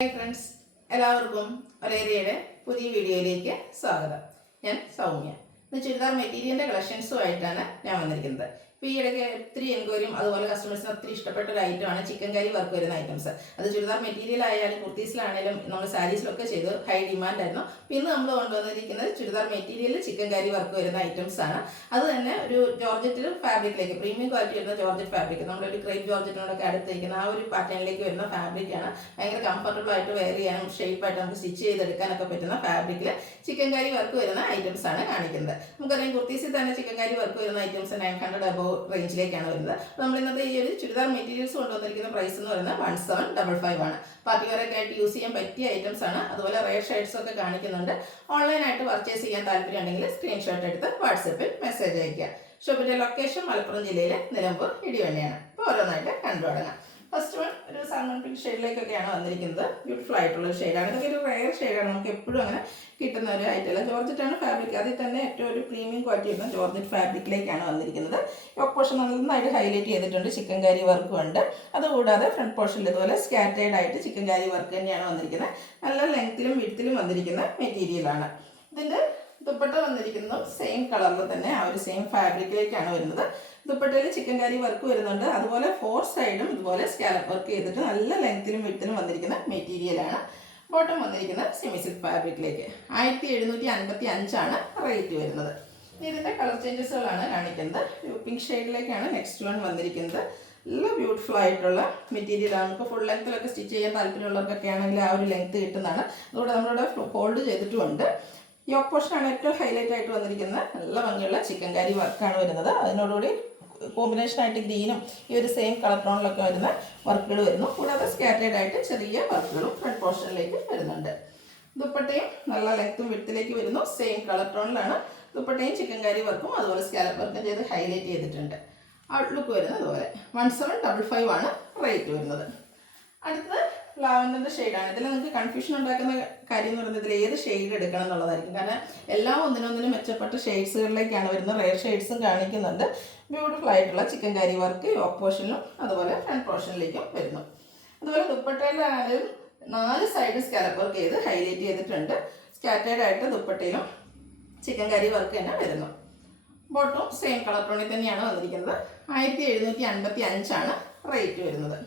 Hi friends, എല്ലാവർക്കും ഒരേറിയയുടെ പുതിയ വീഡിയോയിലേക്ക് സ്വാഗതം. ഞാൻ സൗമ്യ. ഇന്ന് ചുരിദാർ മെറ്റീരിയലിൻ്റെ കളക്ഷൻസുമായിട്ടാണ് ഞാൻ വന്നിരിക്കുന്നത്. ഇപ്പോൾ ഈ ഇടയ്ക്ക് ഒത്തിരി എൻക്വയറിയും അതുപോലെ കസ്റ്റമേഴ്സിന് ഒത്തിരി ഇഷ്ടപ്പെട്ട ഒരു ഐറ്റമാണ് ചിക്കൻ കറി വർക്ക് വരുന്ന ഐറ്റംസ്. അത് ചുരിദാർ മെറ്റീരിയൽ ആയാലും കുർത്തീസിലാണെങ്കിലും നമ്മൾ സാരീസിലൊക്കെ ചെയ്ത് ഹൈ ഡിമാൻഡ് ആയിരുന്നു. അപ്പോൾ ഇന്ന് നമ്മൾ കൊണ്ടുവന്നിരിക്കുന്നത് ചുരിദാർ മെറ്റീരിയലിൽ ചിക്കൻ കറി വർക്ക് വരുന്ന ഐറ്റംസ് ആണ്. അത് തന്നെ ഒരു ജോർജറ്റിൽ ഫാബ്രിക്കിലേക്ക് പ്രീമിയം ക്വാളിറ്റി വരുന്ന ജോർജറ്റ് ഫാബ്രിക്, നമ്മളൊരു ക്രേപ്പ് ജോർജറ്റിനോടൊക്കെ അടുത്തിരിക്കുന്ന ആ ഒരു പാറ്റേണിലേക്ക് വരുന്ന ഫാബ്രിക്കാണ്. ഭയങ്കര കംഫർട്ടബിൾ ആയിട്ട് വെയർ ചെയ്യാനും ഷേപ്പായിട്ട് നമുക്ക് സ്റ്റിച്ച് ചെയ്തെടുക്കാനൊക്കെ പറ്റുന്ന ഫാബ്രിക്കിൽ ചിക്കൻ കറി വർക്ക് വരുന്ന ഐറ്റംസ് ആണ് കാണിക്കുന്നത്. നമുക്കറിയാം കുർത്തീസിൽ തന്നെ ചിക്കൻ കറി വർക്ക് വരുന്ന ഐറ്റംസ് 900 അബവ് റേഞ്ചിലേക്കാണ് വരുന്നത്. നമ്മൾ ഇന്നത്തെ ഈ ഒരു ചുരിദാർ മെറ്റീരിയൽസ് കൊണ്ടുവന്നിരിക്കുന്ന പ്രൈസ് എന്ന് പറയുന്നത് 1755 ആണ്. പാർട്ടി വെയറൊക്കെ ആയിട്ട് യൂസ് ചെയ്യാൻ പറ്റിയ ഐറ്റംസ് ആണ്. അതുപോലെ റെയർ ഷെയ്ഡ്സ് ഒക്കെ കാണിക്കുന്നുണ്ട്. ഓൺലൈനായിട്ട് പർച്ചേസ് ചെയ്യാൻ താല്പര്യം ഉണ്ടെങ്കിൽ സ്ക്രീൻഷോട്ട് എടുത്ത് വാട്സപ്പിൽ മെസ്സേജ് അയയ്ക്കുക. ഷോപ്പിന്റെ ലൊക്കേഷൻ മലപ്പുറം ജില്ലയിലെ നിലമ്പൂർ ഇടിവണ്ണയാണ്. അപ്പോൾ ഓരോന്നായിട്ട് കണ്ടു തുടങ്ങാം. ഫസ്റ്റ് വൺ ഒരു സാൽമൺ പിങ്ക് ഷെയ്ഡിലേക്കൊക്കെയാണ് വന്നിരിക്കുന്നത്. ബ്യൂട്ടിഫുൾ ആയിട്ടുള്ള ഒരു ഷെയ്ഡാണ്. ഇതൊക്കെ ഒരു റെയർ ഷെയ്ഡാണ്, നമുക്ക് എപ്പോഴും അങ്ങനെ കിട്ടുന്ന ഒരു ഐറ്റമല്ല. ജോർജറ്റാണ് ഫാബ്രിക്. അതിൽ തന്നെ ഏറ്റവും ഒരു പ്രീമിയം ക്വാളിറ്റി വരുന്ന ജോർജറ്റ് ഫാബ്രിക്കിലേക്കാണ് വന്നിരിക്കുന്നത്. യോക്ക് പോർഷൻ നന്നായിട്ട് ഹൈലൈറ്റ് ചെയ്തിട്ടുണ്ട്, ചിക്കൻ കാരി വർക്കും ഉണ്ട്. അതുകൂടാതെ ഫ്രണ്ട് പോർഷനിൽ ഇതുപോലെ സ്കാറ്റേഡ് ആയിട്ട് ചിക്കൻ കാരി വർക്ക് തന്നെയാണ് വന്നിരിക്കുന്നത്. നല്ല ലെങ്ത്തിലും വിഡ്ത്തിലും വന്നിരിക്കുന്ന മെറ്റീരിയലാണ്. ഇതിൻ്റെ ദുപ്പട്ട വന്നിരിക്കുന്നത് സെയിം കളറിൽ തന്നെ ആ ഒരു സെയിം ഫാബ്രിക്കിലേക്കാണ് വരുന്നത്. ദുപ്പട്ടയിൽ ചിക്കൻ കാരി വർക്ക് വരുന്നുണ്ട്. അതുപോലെ 4 സൈഡും ഇതുപോലെ സ്കാലപ്പ് വർക്ക് ചെയ്തിട്ട് നല്ല ലെങ്ത്തിലും വിഡ്ത്തിലും വന്നിരിക്കുന്ന മെറ്റീരിയലാണ്. ബോട്ടം വന്നിരിക്കുന്ന സെമി സിൽക്ക് ഫാബ്രിക്കിലേക്ക് 1755 ആണ് റേറ്റ് വരുന്നത്. ഇതിൻ്റെ കളർ ചേഞ്ചസുകളാണ് കാണിക്കുന്നത്. പിങ്ക് ഷെയ്ഡിലേക്കാണ് നെക്സ്റ്റ് വൺ വന്നിരിക്കുന്നത്. നല്ല ബ്യൂട്ടിഫുൾ ആയിട്ടുള്ള മെറ്റീരിയലാണ്. ഇപ്പോൾ ഫുൾ ലെങ്ത്തിലൊക്കെ സ്റ്റിച്ച് ചെയ്യാൻ താല്പര്യമുള്ളവർക്കൊക്കെ ആണെങ്കിൽ ആ ഒരു ലെങ്ത്ത് കിട്ടുന്നതാണ്. അതുകൊണ്ട് നമ്മളിവിടെ ഫോൾഡ് ചെയ്തിട്ടുമുണ്ട്. യോക്ക് പോർഷനാണ് ഏറ്റവും ഹൈലൈറ്റ് ആയിട്ട് വന്നിരിക്കുന്നത്. നല്ല ഭംഗിയുള്ള ചിക്കൻ കാരി വർക്കാണ് വരുന്നത്. അതിനോടുകൂടി കോമ്പിനേഷനായിട്ട് ഗ്രീനും ഈ ഒരു സെയിം കളർ ടോണിലൊക്കെ വരുന്ന വർക്കുകൾ വരുന്നു. കൂടാതെ സ്കാറ്റേഡ് ആയിട്ട് ചെറിയ വർക്കുകളും ഫ്രണ്ട് പോർഷനിലേക്ക് വരുന്നുണ്ട്. ദുപ്പട്ടയും നല്ല ലെങ്ത്തും വിഡ്ത്തിലേക്ക് വരുന്നു. സെയിം കളർ ടോണിലാണ് ദുപ്പട്ടയും ചിക്കൻ കാരി വർക്കും അതുപോലെ സ്കാലപ്പ് വർക്കും ചെയ്ത് ഹൈലൈറ്റ് ചെയ്തിട്ടുണ്ട്. ഔട്ട്ലുക്ക് വരുന്നത് അതുപോലെ 1755 ആണ് റേറ്റ് വരുന്നത്. അടുത്തത് ലാവൻഡറിൻ്റെ ഷെയ്ഡാണ്. ഇതിൽ നിങ്ങൾക്ക് കൺഫ്യൂഷൻ ഉണ്ടാക്കുന്ന കാര്യം എന്ന് പറയുന്നത് ഇതിൽ ഏത് ഷെയ്ഡ് എടുക്കണം എന്നുള്ളതായിരിക്കും. കാരണം എല്ലാം ഒന്നിനൊന്നിനും മെച്ചപ്പെട്ട ഷെയ്ഡ്സുകളിലേക്കാണ് വരുന്നത്. റെയർ ഷെയ്ഡ്സും കാണിക്കുന്നുണ്ട്. ബ്യൂട്ടിഫുൾ ആയിട്ടുള്ള ചിക്കൻ കാരി വർക്ക് യോക്ക് പോർഷനിലും അതുപോലെ ഫ്രണ്ട് പോർഷനിലേക്കും വരുന്നു. അതുപോലെ ദുപ്പട്ടയിലാണെങ്കിലും 4 സൈഡ് സ്കാലപ്പ് വർക്ക് ചെയ്ത് ഹൈലൈറ്റ് ചെയ്തിട്ടുണ്ട്. സ്കാറ്റേഡ് ആയിട്ട് ദുപ്പട്ടയിലും ചിക്കൻ കാരി വർക്ക് തന്നെ വരുന്നു. ബോട്ടും സെയിം കളർ ടോണിൽ തന്നെയാണ് വന്നിരിക്കുന്നത്. 1755 ആണ് റേറ്റ് വരുന്നത്.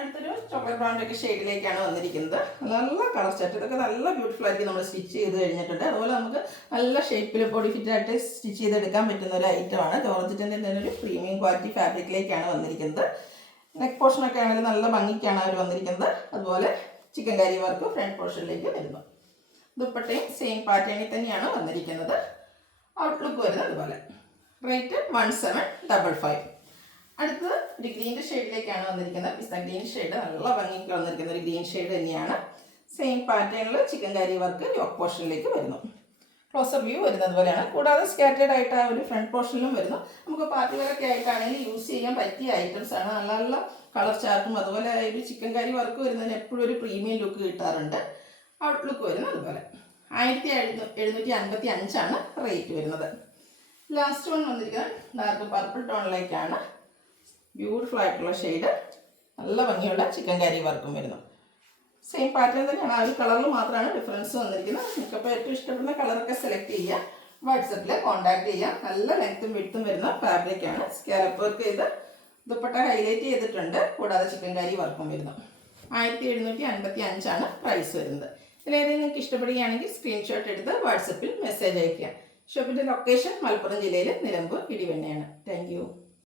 അടുത്തൊരു ചോക്ലേറ്റ് ബ്രൗണിൻ്റെ ഷെയ്ഡിലേക്കാണ് വന്നിരിക്കുന്നത്. നല്ല കളർ സെറ്റ്. ഇതൊക്കെ നല്ല ബ്യൂട്ടിഫുൾ ആയിരിക്കും നമ്മൾ സ്റ്റിച്ച് ചെയ്ത് കഴിഞ്ഞിട്ടുണ്ട്. അതുപോലെ നമുക്ക് നല്ല ഷേപ്പിൽ ബോഡി ഫിറ്റായിട്ട് സ്റ്റിച്ച് ചെയ്തെടുക്കാൻ പറ്റുന്ന ഒരു ഐറ്റമാണ്. ജോർജറ്റിൻ്റെ തന്നെ ഒരു പ്രീമിയം ക്വാളിറ്റി ഫാബ്രിക്കിലേക്കാണ് വന്നിരിക്കുന്നത്. നെക്ക് പോർഷനൊക്കെ ആണെങ്കിൽ നല്ല ഭംഗിക്കാണ് അവർ വന്നിരിക്കുന്നത്. അതുപോലെ ചിക്കൻ കാരി വർക്ക് ഫ്രണ്ട് പോർഷനിലേക്ക് വരുന്നു. ദുപ്പട്ടയും സെയിം പാറ്റേണിൽ തന്നെയാണ് വന്നിരിക്കുന്നത്. ഔട്ട്ലുക്ക് വരുന്നത് അതുപോലെ. റേറ്റ് 1755. അടുത്തത് ഒരു ഗ്രീൻ്റെ ഷെയ്ഡിലേക്കാണ് വന്നിരിക്കുന്നത്. പിസ്ത ഗ്രീൻ ഷെയ്ഡ്, നല്ല ഭംഗിക്ക് വന്നിരിക്കുന്ന ഒരു ഗ്രീൻ ഷെയ്ഡ് തന്നെയാണ്. സെയിം പാറ്റേണിൽ ചിക്കൻ കാരി വർക്ക് യോക്ക് പോർഷനിലേക്ക് വരുന്നു. ക്ലോസർ വ്യൂ വരുന്നത് പോലെയാണ്. കൂടാതെ സ്കാറ്റേഡ് ആയിട്ട് ആ ഒരു ഫ്രണ്ട് പോർഷനിലും വരുന്നു. നമുക്ക് പാർട്ടി വെയറൊക്കെ ആയിട്ടാണെങ്കിൽ യൂസ് ചെയ്യാൻ പറ്റിയ ഐറ്റംസ് ആണ്. നല്ല നല്ല കളർ ചാർട്ടും അതുപോലെ ഒരു ചിക്കൻ കാരി വർക്ക് വരുന്നതിന് എപ്പോഴും ഒരു പ്രീമിയം ലുക്ക് കിട്ടാറുണ്ട്. ഔട്ട്ലുക്ക് വരുന്നത് അതുപോലെ. 1755 ആണ് റേറ്റ് വരുന്നത്. ലാസ്റ്റ് വൺ വന്നിരിക്കുന്നത് ഡാർക്ക് പർപ്പിൾ ടോണിലേക്കാണ്. ബ്യൂട്ടിഫുൾ ആയിട്ടുള്ള ഷെയ്ഡ്, നല്ല ഭംഗിയുള്ള ചിക്കൻ കാരി വർക്കും വരുന്നു. സെയിം പാറ്റേൺ തന്നെയാണ്. ആ ഒരു കളറിൽ മാത്രമാണ് ഡിഫറൻസ് വന്നിരിക്കുന്നത്. നിങ്ങൾക്കപ്പോൾ ഏറ്റവും ഇഷ്ടപ്പെടുന്ന കളറൊക്കെ സെലക്ട് ചെയ്യുക. വാട്സപ്പിൽ കോൺടാക്ട് ചെയ്യുക. നല്ല ലെങ്ത്തും വിഡ്ത്തും വരുന്ന ഫാബ്രിക്കാണ്. സ്കാലപ്പ് വർക്ക് ചെയ്ത് ദുപ്പട്ട ഹൈലൈറ്റ് ചെയ്തിട്ടുണ്ട്. കൂടാതെ ചിക്കൻ കാരി വർക്കും വരുന്നു. 1755 ആണ് പ്രൈസ് വരുന്നത്. ഇതിലേതെങ്കിലും നിങ്ങൾക്ക് ഇഷ്ടപ്പെടുകയാണെങ്കിൽ സ്ക്രീൻഷോട്ട് എടുത്ത് വാട്സപ്പിൽ മെസ്സേജ് അയയ്ക്കുക. ഷോപ്പിൻ്റെ ലൊക്കേഷൻ മലപ്പുറം ജില്ലയിലെ നിലമ്പൂർ ഇടിവണ്ണയാണ്. Thank you.